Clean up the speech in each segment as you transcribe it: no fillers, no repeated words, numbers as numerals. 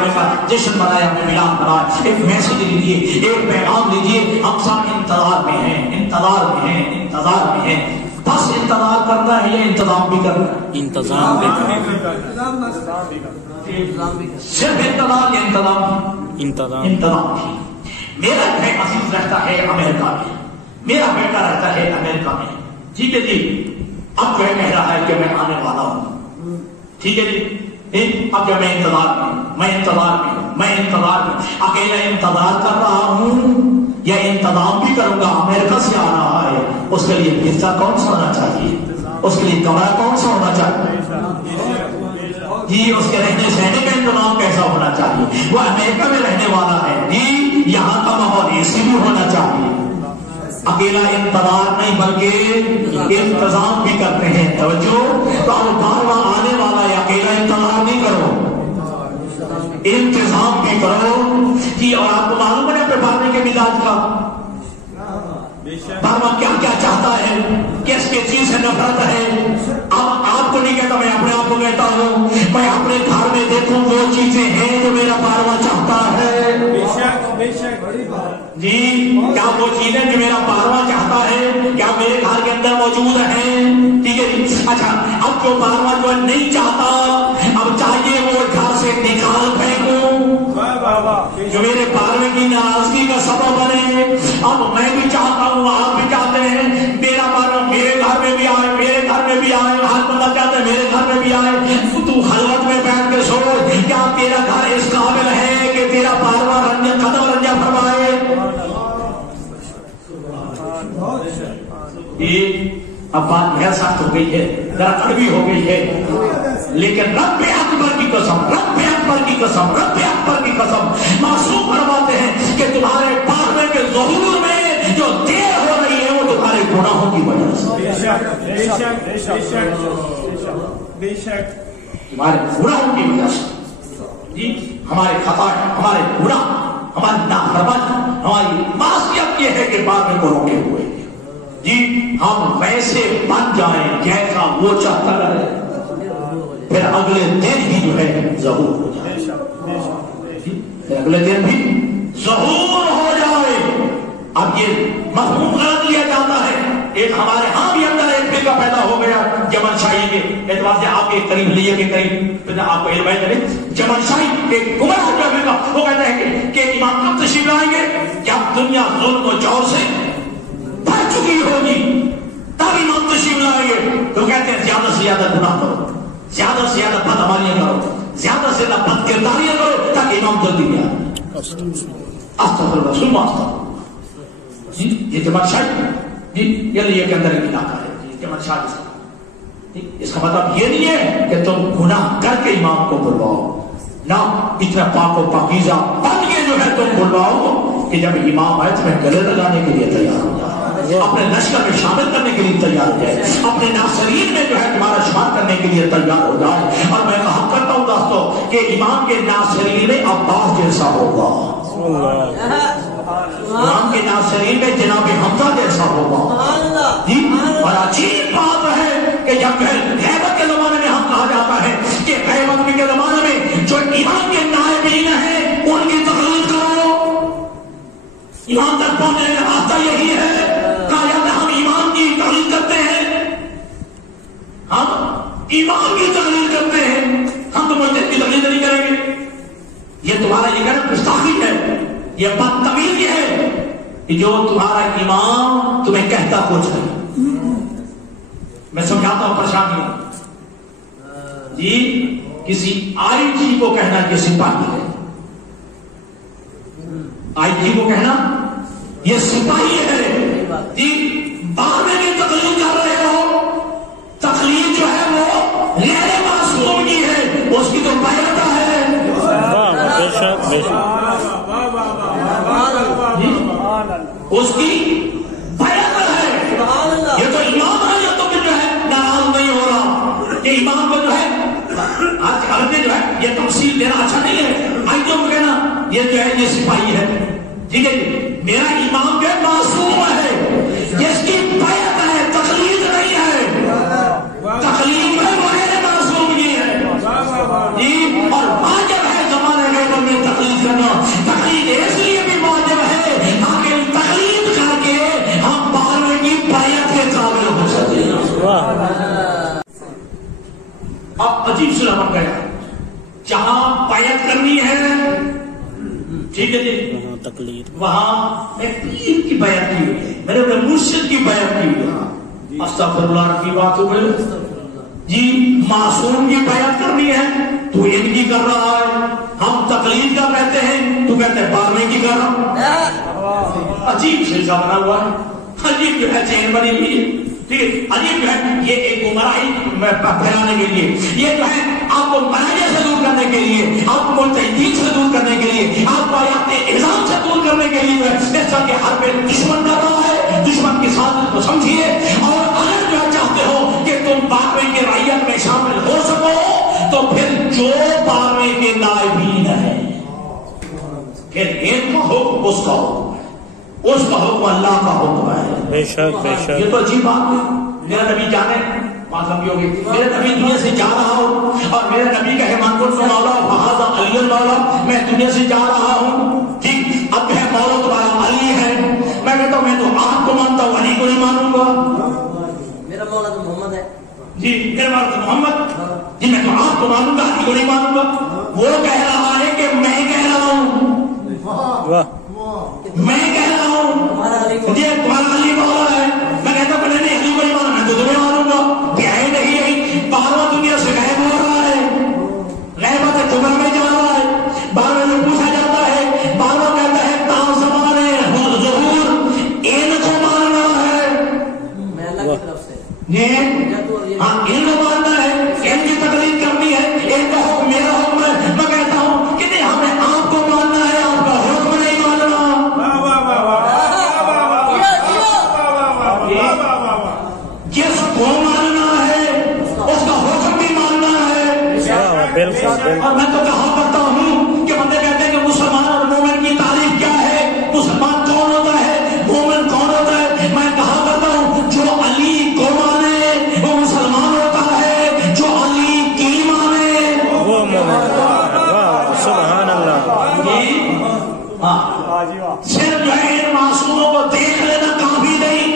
جانے کا جشن منایا، ہمیں میلاد منایا، ایک میسج لیجیے، ایک پیغام لیجیے. ہم سب انتظار میں ہیں، انتظار میں ہیں، انتظار میں ہیں. بس انتظار کرنا ہے یا انتظام بھی کرنا ہے؟ انتظام بھی کرنا، صرف انتظار یا انتظام؟ انتظام بھی. میرا بھائی عزیز رہتا ہے امریکہ میں، میرا بیٹا رہتا ہے امریکہ میں. ٹھیک ہے جی، اب جو کہہ رہا ہے کہ میں آنے والا ہوں. ٹھیک ہے جی، اب جو میں انتظار میں اکیلا انتظار کر رہا ہوں یا انتظام بھی کروں گا؟ امریکہ سے آ رہا ہے، اس کے لیے حصہ کون سا ہونا چاہیے؟ اس کے لیے کمرہ کون سا ہونا چاہیے جی؟ اس کے رہنے سہنے کا انتظام کیسا ہونا چاہیے؟ وہ امریکہ میں رہنے والا ہے جی، یہاں کا ماحول ایسی بھی ہونا چاہیے. اکیلا انتظار نہیں بلکہ انتظام بھی کرتے ہیں. توجہ، تو اب بار بار آنے والا ہے، اکیلا انتظار نہیں کرو، انتظام بھی کرو جی. اور آپ کو معلوم ہے اپنے بارے کے مزاج کا، بارما کیا کیا چاہتا ہے، کس کے چیز سے نفرت ہے. اب آپ کو نہیں کہتا، میں اپنے آپ کو کہتا ہوں، میں اپنے گھر میں دیکھوں وہ چیزیں ہیں جو میرا بارما چاہتا ہے جی. کیا وہ چیزیں جو میرا بارما چاہتا ہے کیا میرے گھر کے اندر موجود ہیں؟ ٹھیک ہے جی. اچھا، اب جو بارما جو نہیں چاہتا، اب چاہیے وہ گھر سے نکال پھینکوں جو میرے بارے کی ناراضگی کا سبب بنے. اب میں بھی چاہتا ہوں، آپ بھی چاہتے ہیں، میرا بارہ میرے گھر میں بھی آئے، میرے گھر میں بھی آئے، ہر بندہ چاہتا ہے میرے گھر میں بھی آئے. تو خلوت میں بیٹھ کے سوچ، کیا تیرا گھر اس قابل ہے کہ تیرا بارہ قدم رنجا فرمائے؟ اب بات بہت سخت ہو گئی ہے، ذرا کڑوی ہو گئی ہے، لیکن رب اکبر کی قسم، رب اکبر کی قسم، رب اکبر کی قسم، معصوم فرماتے ہیں کہ تمہارے پاڑنے کے ظہور میں جو دیر ہو رہی ہے وہ تمہارے گناہوں کی وجہ سے، تمہارے گناہوں کی وجہ سے جی. ہمارے خطا، ہمارے گناہ، ہماری نافرمانی، ہماری معصیت یہ ہے کہ بعد میں کو روکے ہوئے جی ہم ویسے بن جائیں جیسا وہ چاہتا رہے، پھر اگلے دن ہی جو ہے ظہور ہو جائے، پھر اگلے دن بھی ظہور ہو جائے. اب یہ مفہوم غلط لیا جاتا ہے. ایک ہمارے ہاں بھی اندر ایک فرقہ پیدا ہو گیا جمن شاہی کے اعتبار سے، آپ کے قریب لیے کے قریب آپ کو علم ہے، جمن شاہی ایک گمراہ جو فرقہ، وہ کہتا ہے کہ امام کب تشریف لائیں گے؟ جب دنیا ظلم و جور سے بھر چکی ہوگی تب امام تشریف لائیں گے. تو کہتے ہیں زیادہ سے زیادہ گناہ کرو، زیادہ سے زیادہ بدعمالیاں کرو، زیادہ سے زیادہ بد کرداریاں کرو تاکہ امام جلدی بھی آئے. استغفر اللہ جی. یہ جمن شاہی جی، یہ کے اندر ایک علاقہ ہے جمن شاہی. اس کا مطلب یہ نہیں ہے کہ تم گناہ کر کے امام کو بلواؤ، نہ اتنا پاک و پاکیزہ بن کے جو ہے تم بلواؤ کہ جب امام آئے تمہیں گلے لگانے کے لیے تیار ہو جائے، اپنے لشکر میں شامل کرنے کے لیے تیار ہو جائے، اپنے ناصرین میں جو ہے تمہارا شمار کرنے کے لیے تیار ہو جائے. اور میں کہا کرتا ہوں دوستوں کہ امام کے ناصرین میں عباس جیسا ہوگا، امام کے ناصرین میں جناب حمزہ جیسا ہوگا جی. اور عجیب بات ہے کہ جب غیبت کے زمانے میں ہم کہا جاتا ہے کہ غیبت کے زمانے میں جو امام کے نائبین ہیں ان کی تقلید کرو، امام تک پہنچنے کا راستہ یہی ہے. کہا جاتا ہے ہم امام کی تقلید کرتے ہیں، ہم امام کی تقلید کرتے ہیں، ہم تو مسجد کی تقلید نہیں کریں گے. یہ تمہارا یہ کہنا گستاخی ہے، یہ بدتمیزی ہے کہ جو تمہارا امام تمہیں کہتا کچھ نہیں. میں سمجھاتا ہوں پریشانی جی. کسی آئی جی کو کہنا کہ سپاہی ہے، آئی جی کو کہنا یہ سپاہی ہے جی. بعد میں بھی تقلید کر رہے ہو، تقلید جو ہے وہ غیر معصوم کی ہے، اس کی تو بیعت ہے. اس کی بیعت ہے. یہ تو امام ہے، یہ تو جو ہے ناراض نہیں ہو رہا کہ امام کو جو ہے آج کل میں جو ہے یہ تفصیل دینا اچھا نہیں ہے. آئی جو کہنا یہ جو ہے یہ سپاہی ہے، ٹھیک ہے. میرا امام جو ہے معصوم ہے، جس کی بیعت ہے، تقلید نہیں ہے. تقلید میں وہ غیر معصوم کی ہے جی. اور واجب ہے زمانے میں کرنی ہے، ٹھیک ہے جی، وہاں تقلید، وہاں میں پیر کی بیعت کی ہوئی ہے، میرے اپنے مرشد کی بیعت کی ہوئی ہے، استغفر اللہ کی بات ہو گئی جی، معصوم کی بیعت کرنی ہے تو ان کی کر رہا ہے، ہم تقلید کا کہتے ہیں تو کہتے ہیں بارہویں کی کر رہا ہوں، عجیب سلسلہ بنا ہوا ہے، عجیب جو ہے چین بنی ہوئی ہے، ٹھیک ہے، عجیب جو ہے یہ ایک گمراہی پھیلانے کے لیے، یہ جو ہے آپ کو مناجے سے دور کرنے کے لیے، آپ کو تجدید سے دور کرنے کے لیے، آپ کو آیات اعظام سے دور کرنے کے لیے ایسا کہ ہر پہ دشمن کر رہا ہے، دشمن کی سازش کو سمجھیے، اور اگر جو چاہتے ہو کہ تم بارہویں کے رعیت میں شامل ہو سکو تو پھر جو بارہویں کے نائبین ہیں کہ ایک کا حکم اس کا حکم ہے، اس کا حکم اللہ کا حکم ہے، بے شک بے شک، یہ تو عجیب بات ہے، میرا نبی جانے بات سمجھی ہوگی، میرے نبی دنیا سے جا رہا ہوں اور میرے نبی کا ہے مانکن سے مولا فہذا علی المولا، میں دنیا سے جا رہا ہوں، ٹھیک، اب ہے مولا تمہارا علی ہے، میں کہتا ہوں میں تو آپ کو مانتا ہوں علی کو نہیں مانوں گا، میرا مولا تو محمد ہے جی میرا مولا تو محمد، جی میں تو آپ کو مانوں گا علی کو نہیں مانوں گا، وہ کہہ رہا ہے کہ میں کہہ رہا ہوں، واہ، میں کہہ رہا ہوں جی تمہارا علی مولا ہے، میں کہتا ہوں نہیں علی کو نہیں مانا، میں تو تمہیں مانوں گا، ہے نہیں، بارہواں دنیا سے غائب ہو رہا ہے، غیبت ہے قبر میں جا رہا ہے، بارہواں میں پوچھا جاتا ہے، بارہواں کہتا ہے تا زمانے ظہور ان کو ماننا ہے، میں اللہ کی طرف سے یہ ہاں ان کو ماننا ہے، ان کی تقلید کرنی ہے، ان کا حکم میرا حکم ہے، میں کہتا ہوں کہ نہیں ہمیں آپ کو ماننا ہے، آپ کا حکم نہیں ماننا، جس کو ماننا ہے اس کا حکم بھی ماننا ہے، بالکل اور میں تو کہا کرتا ہوں کہ بندے کہتے ہیں کہ مسلمان اور مومن کی تعریف کیا ہے، مسلمان کون ہوتا ہے، مومن کون ہوتا ہے، میں کہا کرتا ہوں جو علی کو مانے وہ مسلمان ہوتا ہے، جو علی کی مانے وہ مومن، واہ سبحان اللہ، صرف جو ہے ان معصوموں کو دیکھ لینا کافی نہیں،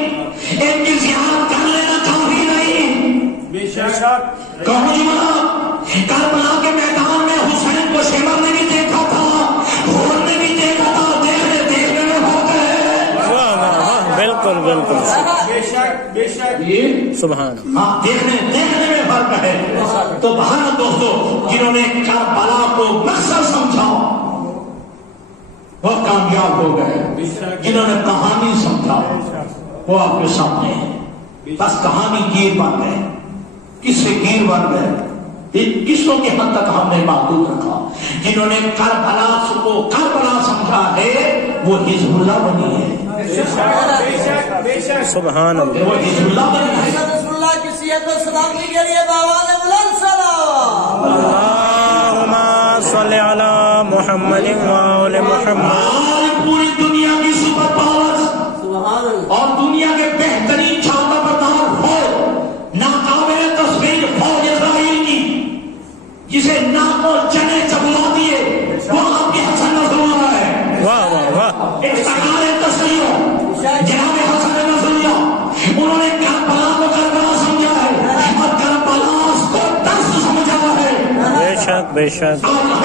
ان کی زیارت کر لینا کافی نہیں، کہوں جی بنا کربلا کے میدان میں حسین کو شیبر نے بھی دیکھا تھا، حور نے بھی دیکھا تھا، دیکھنے میں فرق ہے، واہ واہ واہ، بالکل بالکل، سبحان، ہاں دیکھنے میں فرق ہے، تو بہر دوستو جنہوں نے کربلا کو مقصد سمجھا وہ کامیاب ہو گئے، جنہوں نے کہانی سمجھا وہ آپ کے سامنے ہے، بس کہانی گیر بن گئے، کس سے گیر بن گئے، قصوں کی حد تک ہم نے محدود رکھا، جنہوں نے کربلا سمجھا ہے وہ حزب اللہ بنی ہے، سبحان اللہ، وہ حزب اللہ بنی ہے، رسول اللہ کی صحت و سلامتی کے لیے باوال بلند صلوات، اللہم صلی علی محمد وآل محمد، آج پوری دنیا کی سپر پاور سبحان اللہ، اور دنیا کے بہترین چھاپا بردار فوج، ناقابل تصویر فوج اسرائیل کی، جسے ناک اور چنے چبلا دیے وہ آپ کے حسن نصر اللہ ہے، واہ واہ واہ، ایک سرکار تصویر جناب حسن نصر اللہ، انہوں نے کربلا کو کربلا سمجھا ہے اور کربلا کو درس سمجھا ہے، بے شک بے شک، آج